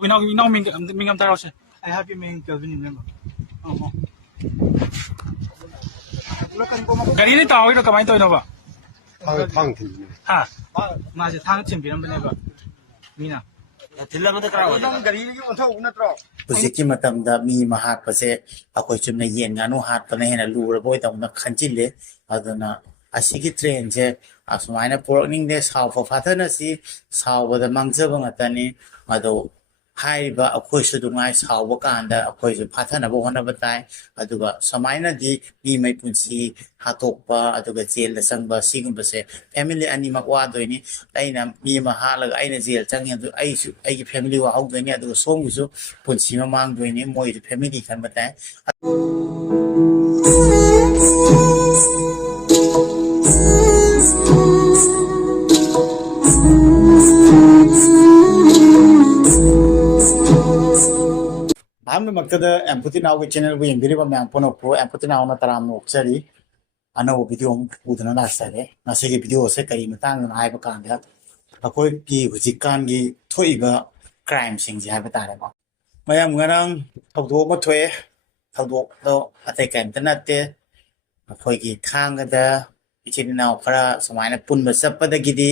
Minaw mingam tayo siya. I have your main Kelvin in number. Kanina tao ito kamay to ino ba? 탕 Ha? Mas thang chim biram bane ba. Mina. ꯍꯧꯖꯤꯛꯀꯤ ꯃꯇꯝꯗ ꯃꯤ ꯑꯃ ꯍꯥꯠꯄꯁꯦ ꯑꯩꯈꯣꯏ ꯆꯨꯝꯅ ꯌꯦꯟ ꯉꯥꯅꯨ ꯍꯥꯠꯄꯅ ꯍꯦꯟꯅ ꯂꯨꯔꯕꯣꯏ ꯇꯧꯅ ꯈꯟꯖꯤꯜꯂꯦ ꯑꯗꯨꯅ ꯑꯁꯤꯒꯤ ꯇ꯭ꯔꯦꯟꯁꯦ ꯑꯁꯨꯃꯥꯏꯅ ꯄꯨꯔꯛꯅꯤꯡꯗꯦ ꯁꯥꯎꯕ ꯐꯥꯊꯅꯁꯤ ꯁꯥꯎꯕꯗ ꯃꯥꯡꯖꯕ ꯉꯥꯛꯇꯅꯤ ꯑꯗꯣ ꯍꯥꯏꯔꯤꯕ ꯑꯩꯈꯣꯏꯁꯨ ꯑꯗꯨꯃꯥꯏ ꯁꯥꯎꯕ ꯀꯥꯟꯗ ꯑꯩꯈꯣꯏꯁꯨ ꯐꯥꯊꯅꯕ ꯍꯣꯠꯅꯕ ꯇꯥꯏ ꯑꯗꯨꯒ ꯁꯨꯃꯥꯏꯅꯗꯤ ꯃꯤ ꯃꯩ ꯄꯨꯟꯁꯤ ꯍꯥꯠꯇꯣꯛꯄ ꯑꯗꯨꯒ ꯖꯦꯜꯗ ꯆꯪꯕ ꯁꯤꯒꯨꯝꯕꯁꯦ ꯐꯦꯃꯤꯂꯤ ꯑꯅꯤꯃꯛ ꯋꯥꯗꯣꯏꯅꯤ ꯑꯩꯅ ꯃꯤ ꯑꯃ ꯍꯥꯠꯂꯒ ꯑꯩꯅ ꯖꯦꯜ ꯆꯪꯉꯦ ꯑꯗꯨ ꯑꯩꯁꯨ ꯑꯩꯒꯤ ꯐꯦꯃꯤꯂꯤ ꯋꯥꯍꯧꯗꯣꯏꯅꯤ ꯑꯗꯨꯒ ꯁꯣꯝꯒꯤꯁꯨ ꯄꯨꯟꯁꯤ ꯑꯃ ꯃꯥꯡꯗꯣꯏꯅꯤ ꯃꯣꯏꯁꯨ ꯐꯦꯃꯤꯂꯤ ꯈꯟꯕ ꯇꯥꯏ ꯑꯍꯥꯟꯕꯃꯛꯇꯗ ꯑꯦꯝꯄꯊꯤ ꯅꯥꯎꯒꯤ ꯆꯦꯅꯦꯜꯕꯨ ꯌꯦꯡꯕꯤꯔꯤꯕ ꯃꯌꯥꯝ ꯄꯨꯝꯅꯃꯛꯄꯨ ꯑꯦꯝꯄꯊꯤ ꯅꯥꯎꯅ ꯇꯔꯥꯝꯅ ꯑꯣꯛꯆꯔꯤ ꯑꯅꯧꯕ ꯚꯤꯗꯤꯑꯣ ꯑꯃ ꯎꯗꯨꯅ ꯂꯥꯛꯆꯔꯦ ꯉꯁꯤꯒꯤ ꯚꯤꯗꯤꯑꯣꯁꯦ ꯀꯔꯤ ꯃꯇꯥꯡꯗꯅꯣ ꯍꯥꯏꯕ ꯀꯥꯟꯗ ꯑꯩꯈꯣꯏꯒꯤ ꯍꯧꯖꯤꯛꯀꯥꯟꯒꯤ ꯊꯣꯛꯏꯕ ꯀ꯭ꯔꯥꯏꯝꯁꯤꯡꯁꯦ ꯍꯥꯏꯕ ꯇꯥꯔꯦꯀꯣ ꯃꯌꯥꯝ ꯉꯔꯥꯡ ꯊꯧꯗꯣꯛ ꯑꯃ ꯊꯣꯛꯑꯦ ꯊꯧꯗꯣꯛꯇꯣ ꯑꯇꯩ ꯀꯔꯤꯝꯇ ꯅꯠꯇꯦ ꯑꯩꯈꯣꯏꯒꯤ ꯊꯥꯡꯒꯗ ꯏꯆꯤꯟ ꯏꯅꯥꯎ ꯈꯔ ꯁꯨꯃꯥꯏꯅ ꯄꯨꯟꯕ ꯆꯠꯄꯗꯒꯤꯗꯤ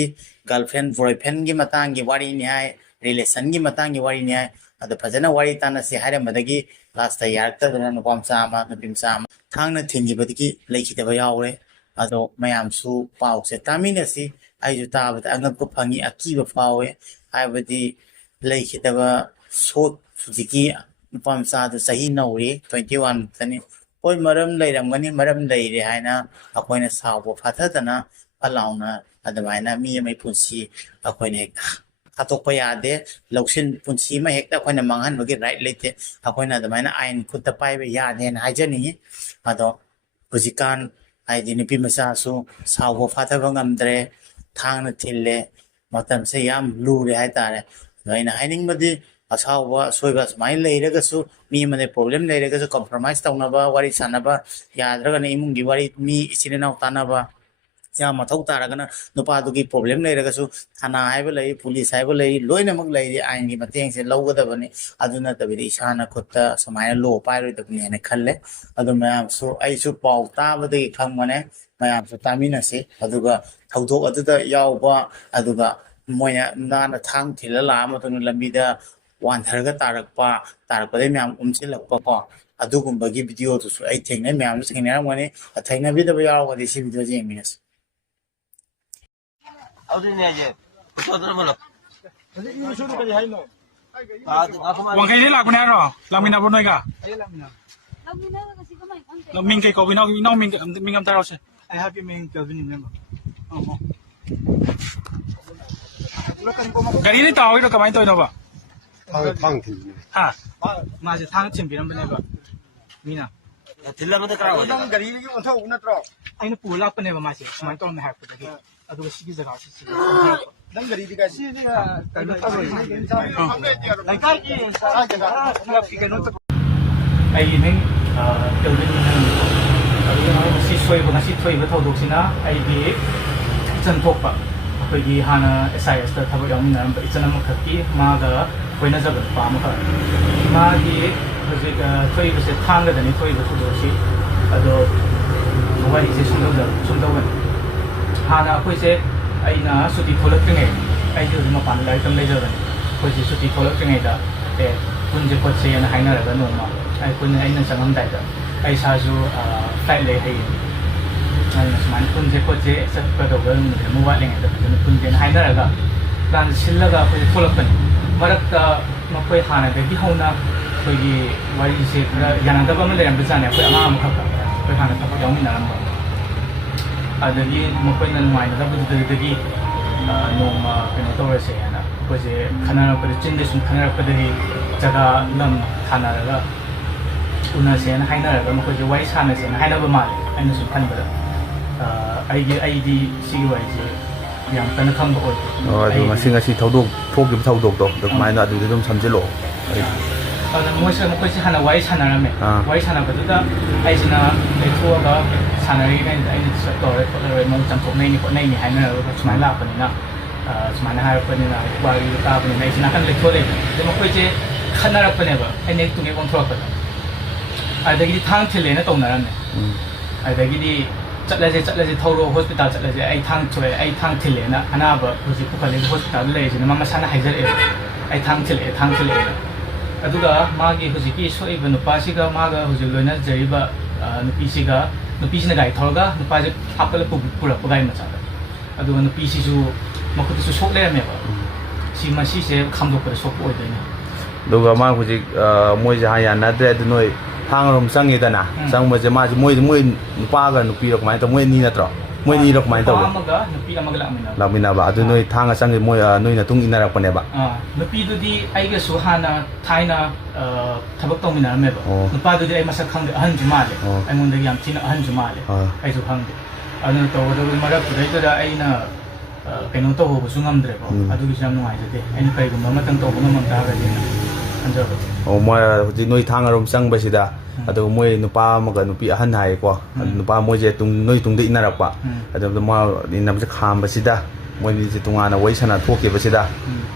ꯒꯔꯜꯐ꯭ꯔꯦꯟ ꯕꯣꯏꯐ꯭ꯔꯦꯟꯒꯤ ꯃꯇꯥꯡꯒꯤ ꯋꯥꯔꯤꯅꯤ ꯍꯥꯏ ꯔꯤꯂꯦꯁꯟꯒꯤ ꯃꯇꯥꯡꯒꯤ ꯋꯥꯔꯤꯅꯤ ꯍꯥꯏ ꯑꯗꯣ ꯐꯖꯅ ꯋꯥꯔꯤ ꯇꯥꯟꯅꯁꯤ ꯍꯥꯏꯔꯝꯕꯗꯒꯤ ꯂꯥꯁꯇ ꯌꯥꯔꯛꯇꯗꯅ ꯅꯨꯄꯥ ꯃꯆꯥ ꯑꯃ ꯅꯨꯄꯤ ꯃꯆꯥ ꯑꯃ ꯊꯥꯡꯅ ꯊꯤꯟꯈꯤꯕꯗꯒꯤ ꯂꯩꯈꯤꯗꯕ ꯌꯥꯎꯔꯦ ꯑꯗꯣ ꯃꯌꯥꯝꯁꯨ ꯄꯥꯎꯁꯦ ꯇꯥꯃꯤꯟꯅꯁꯤ ꯑꯩꯁꯨ ꯇꯥꯕꯗ ꯑꯉꯛꯄ ꯐꯪꯉꯤ ꯑꯀꯤꯕ ꯐꯥꯎꯋꯦ ꯍꯥꯏꯕꯗꯤ ꯂꯩꯈꯤꯗꯕ ꯁꯣꯠ ꯍꯧꯖꯤꯛꯀꯤ ꯅꯨꯄꯥ ꯃꯆꯥꯗꯨ ꯆꯍꯤ ꯅꯧꯔꯤ 21 ꯃꯨꯛꯇꯅꯤ ꯍꯣꯏ ꯃꯔꯝ ꯂꯩꯔꯝꯒꯅꯤ ꯃꯔꯝ ꯂꯩꯔꯦ ꯍꯥꯏꯅ ꯑꯩꯈꯣꯏꯅ ꯁꯥꯎꯕ ꯐꯥꯊꯗꯅ ꯐꯠꯂꯥꯎꯅ ꯑꯗꯨꯃꯥꯏꯅ ꯃꯤ ꯑꯃꯒꯤ ꯄꯨꯟꯁꯤ ꯑꯩꯈꯣꯏꯅ ꯍꯦꯛꯇ ꯍꯥꯠꯇꯣꯛꯄ ꯌꯥꯗꯦ ꯂꯧꯁꯤꯟ ꯄꯨꯟꯁꯤ ꯑꯃ ꯍꯦꯛꯇ ꯑꯩꯈꯣꯏꯅ ꯃꯥꯡꯍꯟꯕꯒꯤ ꯔꯥꯏꯠ ꯂꯩꯇꯦ ꯑꯩꯈꯣꯏꯅ ꯑꯗꯨꯃꯥꯏꯅ ꯑꯥꯏꯟ ꯈꯨꯠꯇ ꯄꯥꯏꯕ ꯌꯥꯗꯦꯅ ꯍꯥꯏꯖꯅꯤꯡꯉꯤ ꯑꯗꯣ ꯍꯧꯖꯤꯛꯀꯥꯟ ꯍꯥꯏꯗꯤ ꯅꯨꯄꯤ ꯃꯆꯥꯁꯨ ꯁꯥꯎꯕ ꯐꯥꯊꯕ ꯉꯝꯗ꯭ꯔꯦ ꯊꯥꯡꯅ ꯊꯤꯜꯂꯦ ꯃꯇꯝꯁꯦ ꯌꯥꯝ ꯂꯨꯔꯦ ꯍꯥꯏꯇꯥꯔꯦ ꯑꯗꯣ ꯑꯩꯅ ꯍꯥꯏꯅꯤꯡꯕꯗꯤ ꯑꯁꯥꯎꯕ ꯑꯁꯣꯏꯕ ꯁꯨꯃꯥꯏꯅ ꯂꯩꯔꯒꯁꯨ ꯃꯤ ꯑꯃꯗ ꯄ꯭ꯔꯣꯕ꯭ꯂꯦꯝ ꯂꯩꯔꯒꯁꯨ ꯀꯝꯄ꯭ꯔꯣꯃꯥꯏꯁ ꯇꯧꯅꯕ ꯋꯥꯔꯤ ꯁꯥꯟꯅꯕ ꯌꯥꯗ꯭ꯔꯒꯅ ꯏꯃꯨꯡꯒꯤ ꯋꯥꯔꯤ ꯃꯤ ꯏꯆꯤꯟ ꯏꯅꯥꯎ ꯇꯥꯟꯅꯕ ꯌꯥꯝ ꯃꯊꯧ ꯇꯥꯔꯒꯅ ꯅꯨꯄꯥꯗꯨꯒꯤ ꯄ꯭ꯔꯣꯕ꯭ꯂꯦꯝ ꯂꯩꯔꯒꯁꯨ ꯊꯥꯅꯥ ꯍꯥꯏꯕ ꯂꯩ ꯄꯨꯂꯤꯁ ꯍꯥꯏꯕ ꯂꯩ ꯂꯣꯏꯅꯃꯛ ꯂꯩꯔꯤ ꯑꯥꯏꯟꯒꯤ ꯃꯇꯦꯡꯁꯦ ꯂꯧꯒꯗꯕꯅꯤ ꯑꯗꯨ ꯅꯠꯇꯕꯤꯗ ꯏꯁꯥꯅ ꯈꯨꯠꯇ ꯁꯨꯃꯥꯏꯅ ꯂꯣ ꯄꯥꯏꯔꯣꯏꯗꯕꯅꯤ ꯍꯥꯏꯅ ꯈꯜꯂꯦ ꯑꯗꯨ ꯃꯌꯥꯝꯁꯨ ꯑꯩꯁꯨ ꯄꯥꯎ ꯇꯥꯕꯗꯒꯤ ꯈꯪꯕꯅꯦ ꯃꯌꯥꯝꯁꯨ ꯇꯥꯃꯤꯟꯅꯁꯤ ꯑꯗꯨꯒ ꯊꯧꯗꯣꯛ ꯑꯗꯨꯗ ꯌꯥꯎꯕ ꯑꯗꯨꯒ ꯃꯣꯏꯅ ꯅꯥꯟꯅ ꯊꯥꯡ ꯊꯤꯜꯂ ꯂꯥꯛꯑ ꯃꯇꯨꯡꯗ ꯂꯝꯕꯤꯗ ꯋꯥꯟꯊꯔꯒ ꯇꯥꯔꯛꯄꯗꯩ ꯃꯌꯥꯝ ꯎꯝꯁꯤꯜꯂꯛꯄꯀꯣ ꯑꯗꯨꯒꯨꯝꯕꯒꯤ ꯚꯤꯗꯤꯑꯣꯗꯨꯁꯨ ꯑꯩ ꯊꯦꯡꯅꯩ ꯃꯌꯥꯝꯁꯨ ꯊꯦꯡꯅꯔꯝꯒꯅꯤ ꯊꯦꯡꯅꯕꯤꯗꯕ ꯌꯥꯎꯔꯒꯗꯤ ꯁꯤ ꯚꯤꯗꯤꯑꯣꯁꯦ ꯌꯦꯡꯃꯤꯟꯅꯁꯤ Wangkay lagu na ano? Lamin na po na ka? Ming kay ko minaw mingam tayo siya. I have your main Kelvin in number. Kanina tao ito kamay to ino ba? 탕 Ha? Mas thang chim biram bane ba. Mina. Aina pula pa ne ba mas sumay to na hakpo dagi aduga sigi jaga si dan gari diga si diga kanu tawai lai kai ki sara jaga pula ki kanu to Ay ning Kelvin na si soy ba si toy ba tawdok sina ay di chantok pa ꯑꯩꯈꯣꯏꯒꯤ ꯍꯥꯟꯅ SIS ꯇ ꯊꯕꯛ ꯌꯥꯎꯃꯤꯟꯅꯔꯝꯕ ꯏꯆꯟ ꯑꯃꯈꯛꯀꯤ ꯃꯥꯒ ꯀꯣꯏꯅꯖꯕ ꯅꯨꯄꯥ ꯑꯃꯈꯛ ꯃꯥꯒꯤ ꯍꯧꯖꯤꯛ ꯊꯣꯛꯏꯕꯁꯦ ꯊꯥꯡꯒꯗꯅꯤ ꯊꯣꯛꯏꯕ ꯊꯧꯗꯣꯛꯁꯤ ꯑꯗꯣ ꯋꯥꯔꯤꯁꯦ ꯁꯨꯝꯗꯧꯕꯅꯤ ꯍꯥꯟꯅ ꯑꯩꯈꯣꯏꯁꯦ ꯑꯩꯅ ꯁꯨꯇꯤ ꯊꯣꯛꯂꯛꯇ꯭ꯔꯤꯉꯩ ꯑꯩꯁꯦ ꯍꯧꯖꯤꯛ ꯃꯄꯥꯟꯗ ꯂꯥꯏꯔꯤꯛ ꯇꯝ ꯂꯩꯖꯕꯅꯤ ꯑꯩꯈꯣꯏꯁꯦ ꯁꯨꯇꯤ ꯊꯣꯛꯂꯛꯇ꯭ꯔꯤꯉꯩꯗ ꯄꯨꯟꯁꯦ ꯈꯣꯠꯁꯦꯅ ꯍꯥꯏꯅꯔꯒ ꯅꯣꯡꯃ ꯑꯩꯅ ꯆꯪꯉꯝꯗꯥꯏꯗ ꯑꯩ ꯏꯁꯥꯁꯨ ꯐ꯭ꯂꯥꯏꯠ ꯂꯩ ꯍꯌꯦꯡ ꯑꯩꯅ ꯁꯨꯃꯥꯏꯅ ꯄꯨꯟꯁꯦ ꯈꯣꯠꯁꯦ ꯆꯠꯀꯗꯧꯕ ꯅꯨꯃꯤꯠ ꯑꯃ ꯋꯥꯠꯂꯤꯉꯩꯗ ꯐꯖꯅ ꯄꯨꯟꯁꯦꯅ ꯍꯥꯏꯅꯔꯒ ꯄ꯭ꯂꯥꯟ ꯁꯤꯜꯂꯒ ꯑꯩꯈꯣꯏ ꯊꯣꯛꯂꯛꯄꯅꯤ ꯃꯔꯛꯇ ꯃꯈꯣꯏ ꯍꯥꯟꯅꯗꯒꯤ ꯍꯧꯅ ꯑꯩꯈꯣꯏꯒꯤ ꯋꯥꯔꯤꯁꯦ ꯈꯔ ꯌꯥꯅꯗꯕ ꯑꯃ ꯂꯩꯔꯝꯕꯖꯥꯠꯅꯤ ꯑꯩꯈꯣꯏ ꯑꯉꯥꯡ ꯑꯃꯈꯛꯀ ꯑꯩꯈꯣꯏ ꯍꯥꯟꯅ ꯊꯕꯛ ꯌꯥꯎꯃꯤꯟꯅꯔꯝꯕ ꯑꯗꯒꯤ ꯃꯈꯣꯏꯅ ꯅꯨꯡꯉꯥꯏꯅꯗꯕꯗꯨꯗꯒꯤ ꯅꯣꯡꯃ ꯀꯩꯅꯣ ꯇꯧꯔꯁꯦ ꯍꯥꯏꯅ ꯑꯩꯈꯣꯏꯁꯦ ꯈꯟꯅꯔꯛꯄꯗ ꯆꯤꯟꯗ ꯁꯨꯝ ꯈꯟꯅꯔꯛꯄꯗꯒꯤ ꯖꯒꯥ ꯂꯝ ꯊꯥꯅꯔꯒ ꯎꯅꯁꯦꯅ ꯍꯥꯏꯅꯔꯒ ꯃꯈꯣꯏꯁꯦ ꯋꯥꯔꯤ ꯁꯥꯟꯅꯁꯦꯅ ꯍꯥꯏꯅꯕ ꯃꯥꯜꯂꯦ ꯑꯩꯅ ꯁꯨꯝ ꯈꯟꯕꯗ ꯑꯩꯗꯤ ꯁꯤꯒꯤ ꯋꯥꯔꯤꯁꯦ ꯌꯥꯝ ꯀꯟꯅ ꯈꯪꯕ ꯑꯣꯏꯗꯦ ꯑꯗꯨ ꯉꯁꯤ ꯊꯣꯛꯈꯤꯕ ꯊꯧꯗꯣꯛꯇꯣ ꯑꯗꯨꯃꯥꯏꯅ ꯑꯗꯨꯗ ꯑꯗꯨꯝ ꯁꯝꯖꯤꯜꯂꯛꯑꯣ ꯑꯗꯨꯅ ꯃꯈꯣꯏꯁꯦ ꯍꯥꯟꯅ ꯋꯥꯔꯤ ꯁꯥꯟꯅꯔꯝꯃꯦ ꯋꯥꯔꯤ ꯁꯥꯟꯅꯕꯗꯨꯗ ꯑꯩꯁꯤꯅ ꯂꯩꯊꯣꯛꯑꯒ ꯁꯥꯟꯅꯔꯤꯉꯩꯗ ꯑꯩꯅ ꯗꯤꯁꯇꯔꯕ ꯇꯧꯔꯦ ꯈꯣꯠꯂꯔꯣꯏ ꯃꯣꯏ ꯆꯥꯝꯊꯣꯛꯅꯩꯅꯤ ꯈꯣꯠꯅꯩꯅꯤ ꯍꯥꯏꯅꯔꯒ ꯁꯨꯃꯥꯏꯅ ꯂꯥꯛꯄꯅꯤꯅ ꯁꯨꯃꯥꯏꯅ ꯍꯥꯏꯔꯛꯄꯅꯤꯅ ꯋꯥꯔꯤꯗꯣ ꯇꯥꯕꯅꯤꯅ ꯑꯩꯁꯤ ꯅꯥꯀꯟ ꯂꯩꯊꯣꯛꯂꯦꯕ ꯑꯗꯣ ꯃꯈꯣꯏꯁꯦ ꯈꯟꯅꯔꯛꯄꯅꯦꯕ ꯑꯩꯅ ꯇꯨꯡꯒꯤ ꯑꯣꯟꯊꯣꯔꯛꯄꯗ ꯑꯗꯒꯤꯗꯤ ꯊꯥꯡ ꯊꯤꯜꯂꯦꯅ ꯇꯧꯅꯔꯝꯃꯦ ꯑꯗꯒꯤꯗꯤ ꯆꯠꯂꯁꯦ ꯊꯧꯔꯣ ꯍꯣꯁꯄꯤꯇꯥꯜ ꯆꯠꯂꯁꯦ ꯑꯩ ꯊꯥꯡ ꯊꯣꯛꯑꯦ ꯑꯩ ꯊꯥꯡ ꯊꯤꯜꯂꯦꯅ ꯑꯅꯥꯕ ꯍꯧꯖꯤꯛ ꯄꯨꯈꯠꯂꯤꯕ ꯍꯣꯁꯄꯤꯇꯥꯜꯗ ꯂꯩꯔꯤꯁꯤꯅ ꯃꯥ ꯃꯁꯥꯅ ꯍꯥꯏꯖꯔꯛꯑꯦꯕ ꯑꯩ ꯊꯥꯡ ꯊꯤꯜꯂꯛꯑꯦꯅ ꯑꯗꯨꯒ ꯃꯥꯒꯤ ꯍꯧꯖꯤꯛꯀꯤ ꯁꯣꯛꯏꯕ ꯅꯨꯄꯥꯁꯤꯒ ꯃꯥꯒ ꯍꯧꯖꯤꯛ ꯂꯣꯏꯅꯖꯔꯤꯕ ꯅꯨꯄꯤꯁꯤꯅ ꯒꯥꯔꯤ ꯊꯧꯔꯒ ꯅꯨꯄꯥꯁꯦ ꯍꯥꯞꯀꯠꯂ ꯄꯨꯔꯛꯄ ꯒꯥꯔꯤ ꯃꯆꯥꯗ ꯑꯗꯨꯒ ꯅꯨꯄꯤꯁꯤꯁꯨ ꯃꯈꯨꯠꯇꯁꯨ ꯁꯣꯛ ꯂꯩꯔꯝꯃꯦꯕ ꯃꯁꯤꯁꯦ ꯈꯥꯝꯗꯣꯛꯄꯗ ꯁꯣꯛꯄ ꯑꯣꯏꯗꯣꯏꯅꯦ ꯑꯗꯨꯒ ꯃꯥ ꯍꯧꯖꯤꯛ ꯃꯣꯏꯁꯦ ꯌꯥꯅꯗ꯭ꯔꯦ ꯑꯗꯨ ꯅꯣꯏ ꯊꯥꯡꯔꯣꯝ ꯆꯪꯉꯦꯗꯅ ꯆꯪꯕꯁꯦ ꯃꯥꯁꯦ ꯃꯣꯏ ꯅꯨꯄꯥꯒ ꯅꯨꯄꯤꯔꯣ ꯀꯃꯥꯏꯅ ꯇꯧ ꯃꯣꯏ ꯑꯅꯤ ꯅꯠꯇ꯭ꯔꯣ ꯃꯣꯏ ꯑꯅꯤꯔꯣ ꯀꯃꯥꯏꯅ ꯇꯧꯒꯦ ꯑꯃꯒ ꯅꯨꯄꯤ ꯑꯃꯒ ꯂꯥꯛꯃꯤꯟꯅꯕ ꯑꯗꯨ ꯅꯣꯏ ꯊꯥꯡꯒ ꯆꯪꯉꯦ ꯃꯣꯏ ꯅꯣꯏ ꯃꯇꯨꯡ ꯏꯟꯅꯔꯛꯄꯅꯦꯕ ꯅꯨꯄꯤꯗꯨꯗꯤ ꯑꯩꯒꯁꯨ ꯍꯥꯟꯅ ꯊꯥꯏꯅ ꯊꯕꯛ ꯇꯧꯃꯤꯟꯅꯔꯝꯃꯦꯕ ꯅꯨꯄꯥꯗꯨꯗꯤ ꯑꯩ ꯃꯁꯛ ꯈꯪꯗꯦ ꯑꯍꯟꯁꯨ ꯃꯥꯜꯂꯦ ꯑꯩꯉꯣꯟꯗꯒꯤ ꯌꯥꯝ ꯊꯤꯅ ꯑꯍꯟꯁꯨ ꯃꯥꯜꯂꯦ ꯑꯩꯁꯨ ꯈꯪꯗꯦ ꯑꯗꯨꯅ ꯇꯧꯒꯗꯕ ꯃꯔꯛꯇꯨꯗꯩꯗꯨꯗ ꯑꯩꯅ ꯀꯩꯅꯣ ꯇꯧꯍꯧꯕꯁꯨ ꯉꯝꯗ꯭ꯔꯦꯀꯣ ꯑꯗꯨꯒꯤꯁꯨ ꯌꯥꯝ ꯅꯨꯡꯉꯥꯏꯖꯗꯦ ꯑꯩꯅ ꯀꯔꯤꯒꯨꯝꯕ ꯑꯃꯇꯪ ꯇꯧꯕ ꯉꯝꯃꯝ ꯇꯥꯔꯒꯗꯤ ꯈꯟꯖꯕ ꯃꯣꯏ ꯍꯧꯖꯤꯛ ꯅꯣꯏ ꯊꯥꯡꯒꯔꯣꯝ ꯆꯪꯕꯁꯤꯗ ꯑꯗꯨꯒ ꯃꯣꯏ ꯅꯨꯄꯥ ꯑꯃꯒ ꯅꯨꯄꯤ ꯑꯍꯟ ꯍꯥꯏꯌꯦꯀꯣ ꯅꯨꯄꯥ ꯃꯣꯏꯁꯦ ꯅꯣꯏ ꯇꯨꯡꯗ ꯏꯟꯅꯔꯛꯄ ꯑꯗꯨꯗ ꯃꯥ ꯏꯟꯅꯕꯁꯦ ꯈꯥꯝꯕꯁꯤꯗ ꯃꯣꯏꯅꯤꯁꯦ ꯇꯣꯉꯥꯟꯅ ꯋꯥꯔꯤ ꯁꯥꯟꯅ ꯊꯣꯛꯈꯤꯕꯁꯤꯗ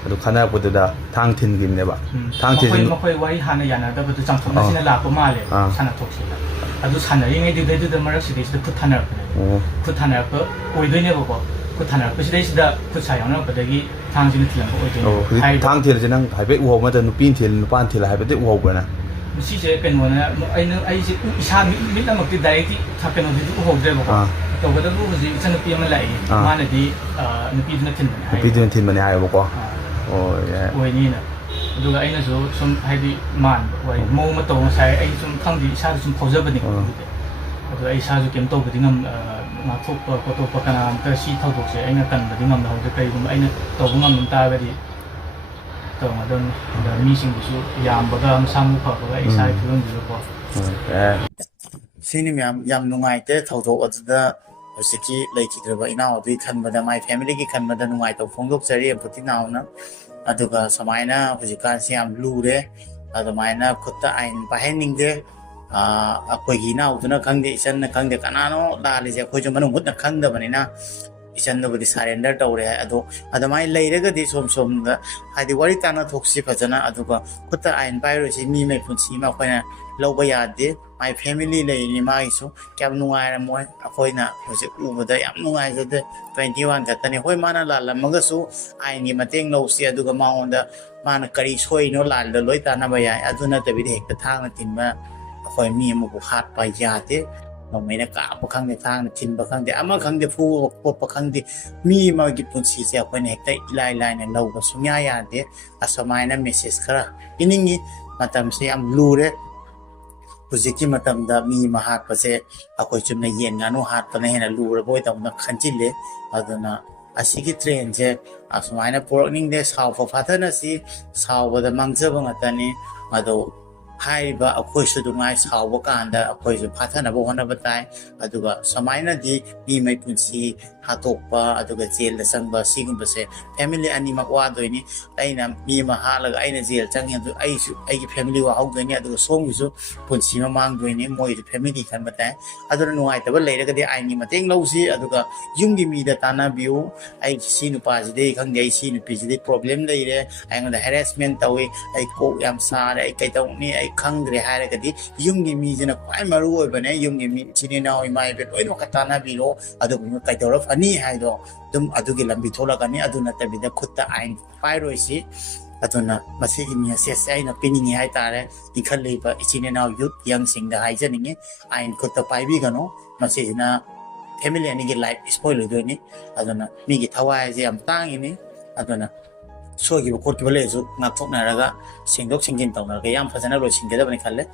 ꯑꯗꯨ ꯈꯟꯅꯔꯛꯄꯗꯨꯗ ꯊꯥꯡ ꯊꯤꯟꯈꯤꯕꯅꯦꯕ ꯊꯥꯡ ꯊꯤꯟ ꯃꯈꯣꯏ ꯋꯥꯔꯤ ꯍꯥꯟꯅ ꯌꯥꯅꯗꯕꯗꯨ ꯆꯥꯝꯊꯣꯛꯅꯁꯤꯅ ꯂꯥꯛꯄ ꯃꯥꯜꯂꯦ ꯁꯥꯟꯅꯊꯣꯛꯁꯤꯅ ꯑꯗꯨ ꯁꯥꯟꯅꯔꯤꯉꯩꯗꯨꯗꯩꯗꯨꯗ ꯃꯔꯛꯁꯤꯗꯩꯁꯤꯗ ꯈꯨꯠ ꯊꯥꯅꯔꯛꯄ ꯑꯣꯏꯗꯣꯏꯅꯦꯕꯀꯣ ꯈꯨꯠ ꯊꯥꯅꯔꯛꯄꯁꯤꯗꯩꯁꯤꯗ ꯈꯨꯠ ꯁꯥ ꯌꯥꯎꯅꯔꯛꯄꯗꯒꯤ ꯊꯥꯡꯁꯤꯅ ꯊꯤꯜꯂꯛꯄ ꯑꯣꯏꯗꯣꯏꯅꯦ ꯊꯥꯡ ꯊꯤꯜꯂꯁꯦ ꯅꯪ ꯍꯥꯏꯐꯦꯠ ꯎꯍꯧꯕ ꯅꯠꯇ꯭ꯔ ꯅꯨꯄꯤꯅ ꯊꯤꯜ ꯅꯨꯄꯥꯅ ꯊꯤꯜ ꯍꯥꯏꯐꯦꯠꯇꯤ ꯎꯍꯧꯕ꯭ꯔꯅ ꯁꯤꯁꯦ ꯀꯩꯅꯣꯅ ꯑꯩꯁꯦ ꯏꯁꯥ ꯃꯤꯠꯃꯛꯇꯤ ꯗꯥꯏꯔꯦꯛꯇꯤ ꯀꯩꯅꯣꯗꯤ ꯎꯍꯧꯗ꯭ꯔꯦꯕꯀꯣ ꯇꯧꯕꯇꯕꯨ ꯍꯧꯖꯤꯛ ꯏꯆꯟꯅꯨꯄꯤ ꯑꯃ ꯂꯥꯛꯏ ꯃꯥꯅꯗꯤ ꯅꯨꯄꯤꯗꯨꯅ ꯊꯤꯟꯕꯅꯦ ꯍꯥꯏꯌꯦꯕꯀꯣ ꯑꯣꯏꯅꯤꯅ ꯑꯗꯨꯒ ꯑꯩꯅꯁꯨ ꯁꯨꯝ ꯍꯥꯏꯗꯤ ꯃꯥꯟꯕ ꯋꯥꯔꯤ ꯃꯑꯣꯡ ꯃꯇꯧ ꯉꯁꯥꯏ ꯑꯩ ꯁꯨꯝ ꯈꯪꯗꯦ ꯏꯁꯥꯗ ꯁꯨꯝ ꯐꯥꯎꯖꯕꯅꯤꯀꯣ ꯑꯗꯨ ꯑꯩ ꯏꯁꯥꯁꯨ ꯀꯩꯝ ꯇꯧꯕꯗꯤ ꯉꯥꯛꯊꯣꯛꯄ ꯈꯣꯠꯇꯣꯛꯄ ꯀꯅꯥꯝꯇ ꯁꯤ ꯊꯧꯗꯣꯛꯁꯦ ꯑꯩꯅ ꯀꯟꯕꯗꯤ ꯉꯝꯗꯍꯧꯗ꯭ರೆ ꯀꯔꯤꯒꯨꯝꯕ ꯑꯩꯅ ꯇꯧꯕ ꯉꯝꯗ ꯇꯥꯔꯒꯗꯤ ꯇꯧꯒꯗꯕꯅꯤ ꯑꯗ ꯃꯤꯁꯤꯡꯗꯨꯁꯨ ꯌꯥꯝꯕꯒ ꯃꯁꯥ ꯃꯎ ꯐꯕꯒ ꯏꯁꯥꯒꯤ ꯐꯤꯕꯝꯗꯨꯁꯨꯀꯣ ꯁꯤꯅꯤ ꯌꯥꯝ ꯅꯨꯡꯉꯥꯏꯇꯦ ꯊꯧꯗꯣꯛ ꯑꯗꯨꯗ ꯍꯧꯖꯤꯛꯀꯤ ꯂꯩꯈꯤꯗ꯭ꯔꯕ ꯏꯅꯥꯎ ꯑꯗꯨꯒꯤ ꯈꯟꯕꯗ ꯃꯥꯏ ꯐꯦꯃꯤꯂꯤꯒꯤ ꯈꯟꯕꯗ ꯅꯨꯡꯉꯥꯏꯇꯕ ꯐꯣꯡꯗꯣꯛꯆꯔꯤ ꯑꯝꯄꯊꯤ ꯅꯥꯎꯅ ꯑꯗꯨꯒ ꯁꯨꯃꯥꯏꯅ ꯍꯧꯖꯤꯛꯀꯥꯟꯁꯤ ꯌꯥꯝ ꯂꯨꯔꯦ ꯑꯗꯨꯃꯥꯏꯅ ꯈꯨꯠꯇ ꯑꯥꯏꯟ ꯄꯥꯏꯍꯟꯅꯤꯡꯗꯦ ꯑꯩꯈꯣꯏꯒꯤ ꯏꯅꯥꯎꯗꯨꯅ ꯈꯪꯗꯦ ꯏꯆꯟꯅ ꯈꯪꯗꯦ ꯀꯅꯥꯅꯣ ꯂꯥꯜꯂꯤꯁꯦ ꯑꯩꯈꯣꯏꯁꯨ ꯃꯅꯨꯡ ꯍꯨꯠꯅ ꯈꯪꯗꯕꯅꯤꯅ ꯏꯆꯟꯗꯨꯕꯨꯗꯤ ꯁꯔꯦꯟꯗꯔ ꯇꯧꯔꯦ ꯍꯥꯏ ꯑꯗꯣ ꯑꯗꯨꯃꯥꯏꯅ ꯂꯩꯔꯒꯗꯤ ꯁꯣꯝꯗ ꯍꯥꯏꯗꯤ ꯋꯥꯔꯤ ꯇꯥꯟꯅꯊꯣꯛꯁꯤ ꯐꯖꯅ ꯑꯗꯨꯒ ꯈꯨꯠꯇ ꯑꯥꯏꯟ ꯄꯥꯏꯔꯣꯏꯁꯤ ꯃꯤ ꯃꯩ ꯄꯨꯟꯁꯤ ꯑꯃ ꯑꯩꯈꯣꯏꯅ ꯂꯧꯕ ꯌꯥꯗꯦ ꯃꯥꯏ ꯐꯦꯃꯤꯂꯤ ꯂꯩꯔꯤꯅꯤ ꯃꯥꯒꯤꯁꯨ ꯀꯌꯥꯝ ꯅꯨꯡꯉꯥꯏꯔꯝꯃꯣꯏ ꯑꯩꯈꯣꯏꯅ ꯍꯧꯖꯤꯛ ꯎꯕꯗ ꯌꯥꯝ ꯅꯨꯡꯉꯥꯏꯖꯗꯦ 21 ꯈꯛꯇꯅꯤ ꯍꯣꯏ ꯃꯥꯅ ꯂꯥꯜꯂꯝꯃꯒꯁꯨ ꯑꯥꯏꯟꯒꯤ ꯃꯇꯦꯡ ꯂꯧꯁꯤ ꯑꯗꯨꯒ ꯃꯉꯣꯟꯗ ꯃꯥꯅ ꯀꯔꯤ ꯁꯣꯏꯅꯣ ꯂꯥꯜꯂꯤꯗꯣ ꯂꯣꯏ ꯇꯥꯟꯅꯕ ꯌꯥꯏ ꯑꯗꯨ ꯅꯠꯇꯕꯤꯗ ꯍꯦꯛꯇ ꯊꯥꯡꯅ ꯊꯤꯟꯕ ꯑꯩꯈꯣꯏ ꯃꯤ ꯑꯃꯕꯨ ꯍꯥꯠꯄ ꯌꯥꯗꯦ ꯅꯣꯡꯃꯩꯅ ꯀꯥꯞꯄ ꯈꯪꯗꯦ ꯊꯥꯡꯅ ꯊꯤꯟꯕ ꯈꯪꯗꯦ ꯑꯃ ꯈꯪꯗꯦ ꯐꯨꯕ ꯈꯣꯠꯄ ꯈꯪꯗꯦ ꯃꯤ ꯑꯃꯒꯤ ꯄꯨꯟꯁꯤꯁꯦ ꯑꯩꯈꯣꯏꯅ ꯍꯦꯛꯇ ꯏꯂꯥꯏ ꯂꯥꯏꯅ ꯂꯧꯕ ꯁꯨꯡꯌꯥ ꯌꯥꯗꯦ ꯑꯁꯨꯃꯥꯏꯅ ꯃꯦꯁꯦꯖ ꯈꯔ ꯄꯤꯅꯤꯡꯉꯤ ꯃꯇꯝꯁꯦ ꯌꯥꯝ ꯂꯨꯔꯦ ꯍꯧꯖꯤꯛꯀꯤ ꯃꯇꯝꯗ ꯃꯤ ꯑꯃ ꯍꯥꯠꯄꯁꯦ ꯑꯩꯈꯣꯏ ꯆꯨꯝꯅ ꯌꯦꯟ ꯉꯥꯅꯨ ꯍꯥꯠꯄꯅ ꯍꯦꯟꯅ ꯂꯨꯔꯕꯣꯏꯗꯧꯅ ꯈꯟꯖꯤꯜꯂꯦ ꯑꯗꯨꯅ ꯑꯁꯤꯒꯤ ꯇ꯭ꯔꯦꯟꯁꯦ ꯑꯁꯨꯃꯥꯏꯅ ꯄꯨꯔꯛꯅꯤꯡꯗꯦ ꯁꯥꯎꯕ ꯐꯥꯊꯅꯁꯤ ꯁꯥꯎꯕꯗ ꯃꯥꯡꯖꯕ ꯉꯥꯛꯇꯅꯤ ꯑꯗꯣ ꯍꯥꯏꯔꯤꯕ ꯑꯩꯈꯣꯏꯁꯨ ꯑꯗꯨꯃꯥꯏꯅ ꯁꯥꯎꯕ ꯀꯥꯟꯗ ꯑꯩꯈꯣꯏꯁꯨ ꯐꯥꯊꯅꯕ ꯍꯣꯠꯅꯕ ꯇꯥꯏ ꯑꯗꯨꯒ ꯁꯨꯃꯥꯏꯅꯗꯤ ꯃꯤ ꯃꯩ ꯄꯨꯟꯁꯤ ꯍꯥꯠꯇꯣꯛꯄ ꯑꯗꯨꯒ ꯖꯦꯜꯗ ꯆꯪꯕ ꯁꯤꯒꯨꯝꯕꯁꯦ ꯐꯦꯃꯤꯂꯤ ꯑꯅꯤꯃꯛ ꯋꯥꯗꯣꯏꯅꯤ ꯑꯩꯅ ꯃꯤ ꯑꯃ ꯍꯥꯠꯂꯒ ꯑꯩꯅ ꯖꯦꯜ ꯆꯪꯉꯤ ꯑꯗꯨ ꯑꯩꯁꯨ ꯑꯩꯒꯤ ꯐꯦꯃꯤꯂꯤ ꯋꯥꯍꯧꯗꯣꯏꯅꯤ ꯑꯗꯨꯒ ꯁꯣꯝꯒꯤꯁꯨ ꯄꯨꯟꯁꯤ ꯑꯃ ꯃꯥꯡꯗꯣꯏꯅꯤ ꯃꯣꯏꯁꯨ ꯐꯦꯃꯤꯂꯤ ꯈꯟꯕ ꯇꯥꯏ ꯑꯗꯨꯅ ꯅꯨꯡꯉꯥꯏꯇꯕ ꯂꯩꯔꯒꯗꯤ ꯑꯥꯏꯟꯒꯤ ꯃꯇꯦꯡ ꯂꯧꯁꯤ ꯑꯗꯨꯒ ꯌꯨꯝꯒꯤ ꯃꯤꯗ ꯇꯥꯟꯅꯕꯤꯌꯨ ꯑꯩ ꯁꯤ ꯅꯨꯄꯥꯁꯤꯗꯩ ꯈꯪꯗꯦ ꯑꯩ ꯁꯤ ꯅꯨꯄꯤꯁꯤꯗꯩ ꯄ꯭ꯔꯣꯕ꯭ꯂꯦꯝ ꯂꯩꯔꯦ ꯑꯩꯉꯣꯟꯗ ꯍꯦꯔꯦꯁꯃꯦꯟ ꯇꯧꯏ ꯑꯩ ꯀꯣꯛ ꯌꯥꯝ ꯁꯥꯔꯦ ꯑꯩ ꯀꯩꯗꯧꯅꯤ ꯑꯩ ꯈꯪꯗ꯭ꯔꯦ ꯍꯥꯏꯔꯒꯗꯤ ꯌꯨꯝꯒꯤ ꯃꯤꯁꯤꯅ ꯈ꯭ꯋꯥꯏ ꯃꯔꯨ ꯑꯣꯏꯕꯅꯦ ꯌꯨꯝꯒꯤ ꯃꯤ ꯏꯆꯤꯟ ꯏꯅꯥꯎ ꯏꯃꯥ ꯏꯕꯦꯜ ꯂꯣꯏꯅꯃꯛꯀ ꯇꯥꯟꯅꯕꯤꯔꯣ ꯑꯗꯨꯒ ꯀꯩꯗꯧꯔ ꯐꯅꯤ ꯍꯥꯏꯗꯣ ꯑꯗꯨꯝ ꯑꯗꯨꯒꯤ ꯂꯝꯕꯤ ꯊꯣꯛꯂꯛꯀꯅꯤ ꯑꯗꯨ ꯅꯠꯇꯕꯤꯗ ꯈꯨꯠꯇ ꯑꯥꯏꯟ ꯄꯥꯏꯔꯣꯏꯁꯤ ꯑꯗꯨꯅ ꯃꯁꯤꯒꯤ ꯃꯦꯁꯦꯖꯁꯦ ꯑꯩꯅ ꯄꯤꯅꯤꯡꯉꯤ ꯍꯥꯏꯇꯥꯔꯦ ꯏꯟꯈꯠꯂꯤꯕ ꯏꯆꯤꯟ ꯏꯅꯥꯎ ꯌꯨꯠ ꯌꯪꯁꯤꯡꯗ ꯍꯥꯏꯖꯅꯤꯡꯉꯤ ꯑꯥꯏꯟ ꯈꯨꯠꯇ ꯄꯥꯏꯕꯤꯒꯅꯨ ꯃꯁꯤꯁꯤꯅ ꯐꯦꯃꯤꯂꯤ ꯑꯅꯤꯒꯤ ꯂꯥꯏꯐ ꯁ꯭ꯄꯣꯏꯜ ꯑꯣꯏꯗꯣꯏꯅꯤ ꯑꯗꯨꯅ ꯃꯤꯒꯤ ꯊꯋꯥꯏ ꯍꯥꯏꯁꯦ ꯌꯥꯝ ꯇꯥꯡꯉꯤꯅꯤ ꯑꯗꯨꯅ ꯁꯣꯏꯈꯤꯕ ꯈꯣꯠꯈꯤꯕ ꯂꯩꯔꯁꯨ ꯉꯥꯛꯊꯣꯛꯅꯔꯒ ꯁꯦꯡꯗꯣꯛ ꯁꯦꯡꯖꯤꯟ ꯇꯧꯅꯔꯒ ꯌꯥꯝ ꯐꯖꯅ ꯂꯣꯏꯁꯤꯟꯒꯗꯕꯅꯤ ꯈꯜꯂꯦ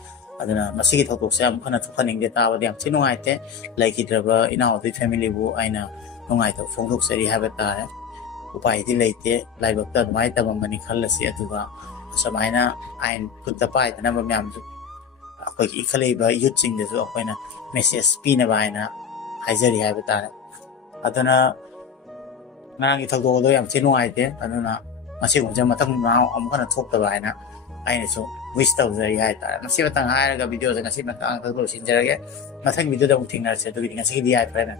ꯑꯗꯨꯅ ꯃꯁꯤꯒꯤ ꯊꯧꯗꯣꯛꯁꯦ ꯑꯃꯨꯛ ꯍꯟꯅ ꯊꯣꯛꯍꯟꯅꯤꯡꯗꯦ ꯇꯥꯕꯗ ꯌꯥꯝ ꯊꯤ ꯅꯨꯡꯉꯥꯏꯇꯦ ꯂꯩꯈꯤꯗ꯭ꯔꯕ ꯏꯅꯥꯎ ꯑꯗꯨꯒꯤ ꯐꯦꯃꯤꯂꯤꯕꯨ ꯑꯩꯅ ꯅꯨꯡꯉꯥꯏꯇꯕ ꯐꯣꯡꯗꯣꯛꯆꯔꯤ ꯍꯥꯏꯕ ꯇꯥꯔꯦ ꯎꯄꯥꯏꯗꯤ ꯂꯩꯇꯦ ꯂꯥꯏꯕꯛꯇ ꯑꯗꯨꯃꯥꯏꯅ ꯇꯝꯃꯝꯕꯅꯤ ꯈꯜꯂꯁꯤ ꯑꯗꯨꯒ ꯑꯁꯨꯃꯥꯏꯅ ꯑꯥꯏꯟ ꯈꯨꯠꯇ ꯄꯥꯏꯗꯅꯕ ꯃꯌꯥꯝꯁꯨ ꯑꯩꯈꯣꯏꯒꯤ ꯏꯟꯈꯠꯂꯛꯏꯕ ꯌꯨꯠꯁꯤꯡꯗꯁꯨ ꯑꯩꯈꯣꯏꯅ ꯃꯦꯁꯦꯖ ꯄꯤꯅꯕ ꯍꯥꯏꯅ ꯍꯥꯏꯖꯔꯤ ꯍꯥꯏꯕ ꯇꯥꯔꯦ ꯑꯗꯨꯅ ꯉꯔꯥꯡꯒꯤ ꯊꯧꯗꯣꯛ ꯑꯗꯣ ꯌꯥꯝ ꯊꯤ ꯅꯨꯡꯉꯥꯏꯇꯦ ꯑꯗꯨꯅ ꯃꯁꯤꯒꯨꯝꯕꯁꯦ ꯃꯊꯪ ꯑꯃꯨꯛ ꯍꯟꯅ ꯊꯣꯛꯇꯕ ꯍꯥꯏꯅ ꯑꯩꯅꯁꯨ ꯋꯤꯁ ꯇꯧꯖꯔꯤ ꯍꯥꯏꯇꯥꯔꯦ ꯃꯁꯤ ꯃꯇꯥꯡ ꯍꯥꯏꯔꯒ ꯚꯤꯗꯤꯑꯣꯁꯦ ꯉꯁꯤ ꯃꯇꯥꯡꯗ ꯂꯣꯏꯁꯤꯟꯖꯔꯒꯦ ꯃꯊꯪ ꯚꯤꯗꯤꯑꯣꯗ ꯑꯃꯨꯛ ꯊꯦꯡꯅꯔꯁꯦ ꯑꯗꯨꯒꯤꯗꯤ ꯉꯁꯤꯒꯤꯗꯤ ꯌꯥꯏꯐꯔꯦ